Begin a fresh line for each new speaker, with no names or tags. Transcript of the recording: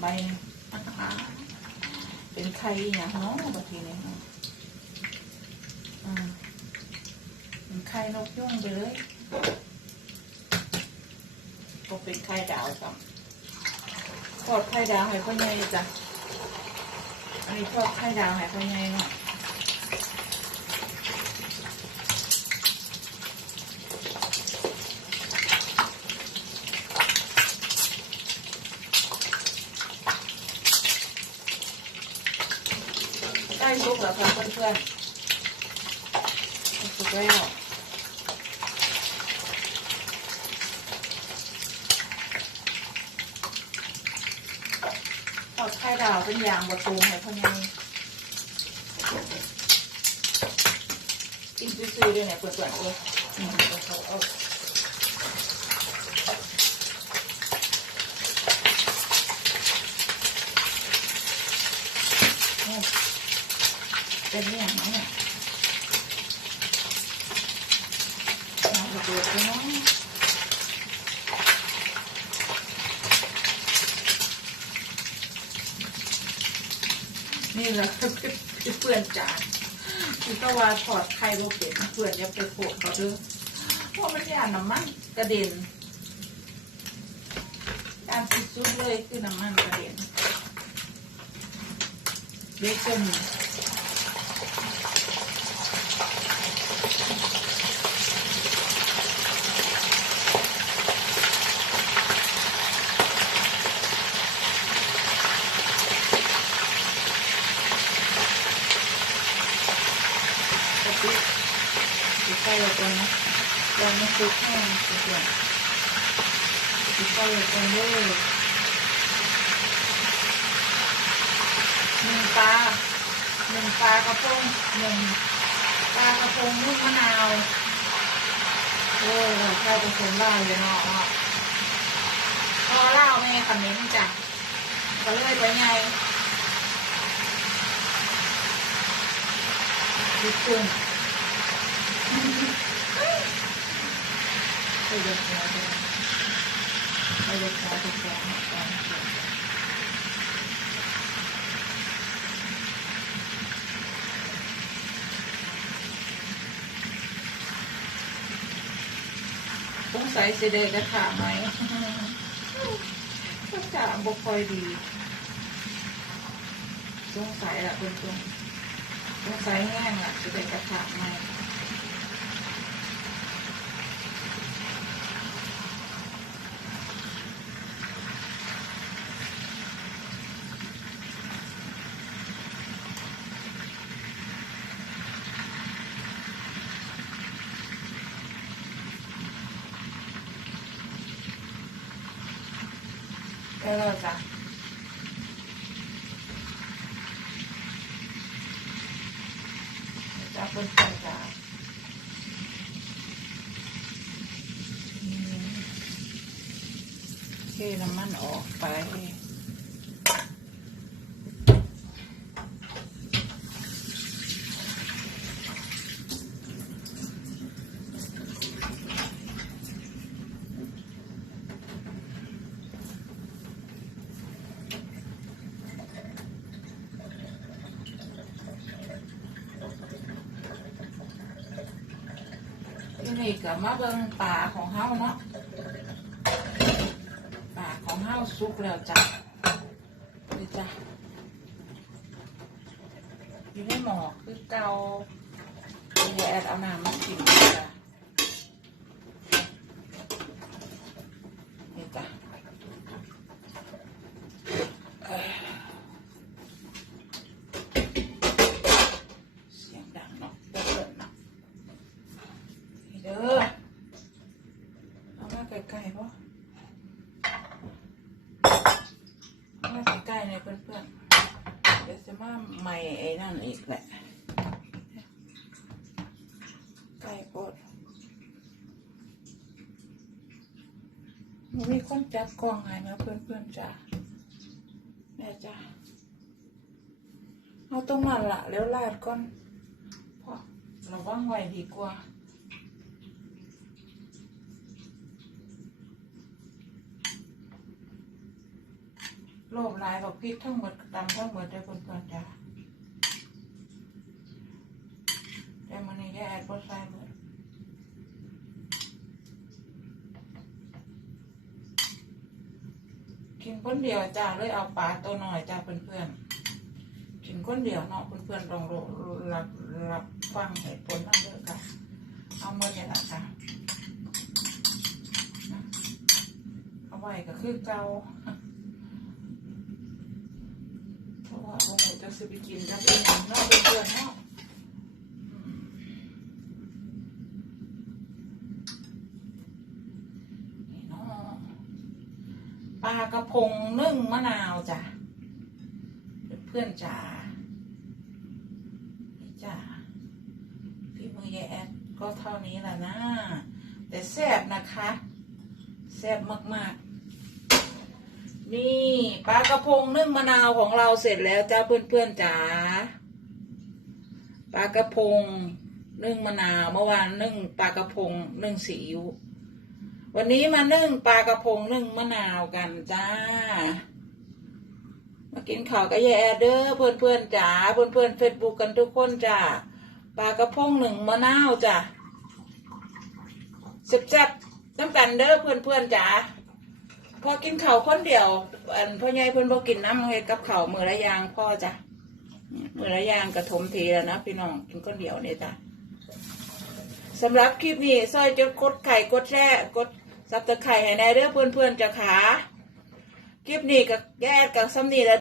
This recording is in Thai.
ใบหนึ่งเป็นไข่อย่างเนาะบางทีเนี่ยเป็นไข่นกยุ่งไปเลยก็เป็นไข่ดาวจ้ะทอดไข่ดาวให้พ่อใหญ่จ้ะอันนี้ทอดไข่ดาวให้พ่อใหญ่เนาะ ใกแล้วค่ะเพื่อนๆสุกแล้วทอดไข่ดาวเป็นอย่างบะตูมให้พ่อยังกินซื่อๆด้วยเนี่ยเปื่อนๆโอ้ยอืมเดี๋ยวเขาเอาเนี่ย เป็นอย่างไรเนี่ยมาดูดูไปเนาะนี่แหละคือเพื่อนจานคือก็ว่าถอดไข่โบเป็นเพื่อนอย่าไปโขกเขาด้อเพราะมันยานน้ำมันกระเด็นการสุดสุดๆเลยคือน้ำมันกระเด็นเบคอนกะปิติดไฟลงไปนะยัง ไม่ซุกแห้งเพื่อนติดไฟลงไปเลยหนึ่งปลาหนึ่งปลากระพงหนึ่งปลากระพงลูกมะนาวโอ้ยใครเป็นคนบ้าเลยเนาะพอเล่าแม่คำนี้จ้ะก็เลยไปไงดิคุณ ไปเด็กแล้วด้วยไปเด็กแล้วทุกคนตอนนี้สงสัยจะเดินกระถาไหมก็จะบกคอยดีสงสัยละเพื่อนๆสงสัยแห้งละจะเดินกระถาไหม ได้แล้วจ้ะจ้าเพื่อนๆจ้ะอืมเทน้ำมันออกไป ที่ นี่ก็มาเบิ่งป่าของเฮาเนาะป่าของเฮาสุกแล้วจ้ะนี่จ้ะอยู่ในหมอคือเกาแยดเอาน้ำมากินจ้ะนี่จ้ะเอ้ยเสียงดังเนาะเปิดเนาะ นี่เด้อเอามาใกล้ๆป่ะเอา มาใกล้ๆเนี่ยเพื่อนๆเดี๋ยวจะมาใหม่ไอ้นั่นอีกแหละใกล้โพดมันมีคนจับกล้องให้นะเพื่อนๆจ้ะแม่จ้ะเอาตรงนั้นละแล้วลาดก่อนเพราะระวังไว้ดีกว่า ลลบหลายกับพริกทั้งหมดตำทั้งหมดได้คนเพื่อนๆจ้ะแต่มันนี่แอดบดใส่หมดกินคนเดียวจ้าเลยเอาปลาตัวหน่อยจ้าเพื่อนๆกินคนเดียวเนาะเพื่อนๆลองรับรับฟังเหตุผลนั่นเด้อค่ะเอาหมดเนี่ยละค่ะเอาไว้ก็คือเกา เพราะ ว่าโอ้โหจะซื้อไปกินกับเองเนาะเพื่อนเนาะอืมนี่เนาะปลากระพงนึ่งมะนาวจ้ะเพื่อนจ๋านี่จ้ะพี่มือยายแอดก็เท่านี้แหละนะ แต่แซ่บนะคะ แซ่บมาก ๆ นี่ปลากระพงนึ่งมะนาวของเราเสร็จแล้วจ้าเพื่อนๆจ๋าปลากระพงนึ่งมะนาวเมื่อวานนึ่งปลากระพงนึ่งซีอิ๊ววันนี้มานึ่งปลากระพงนึ่งมะนาวกันจ้า มากินข้าวกับยายแอดเด้อเพื่อนๆจ๋าเพื่อนๆเฟซบุ๊กกันทุกคนจ้าปลากระพงหนึ่งมะนาวจ้าเจ็บๆน้ำกันเด้อเพื่อนๆจ๋า พอกินข้าวคนเดียวอันพ่อใหญ่เพิ่นบ่กินน้ำเฮ็ดกับข้าวมือละยางพ่อจ้ะมือละยางกระถมทีแล้วนะพี่น้องกินคนเดียวเนี่ยจ้ะสำหรับคลิปนี้ซอยจะกดไข่กดแร่กดซับตะไข่ให้ในเรื่องเพื่อนๆจ้ะขาคลิปนี้กับแย่กับซ้ำนี่แล้ว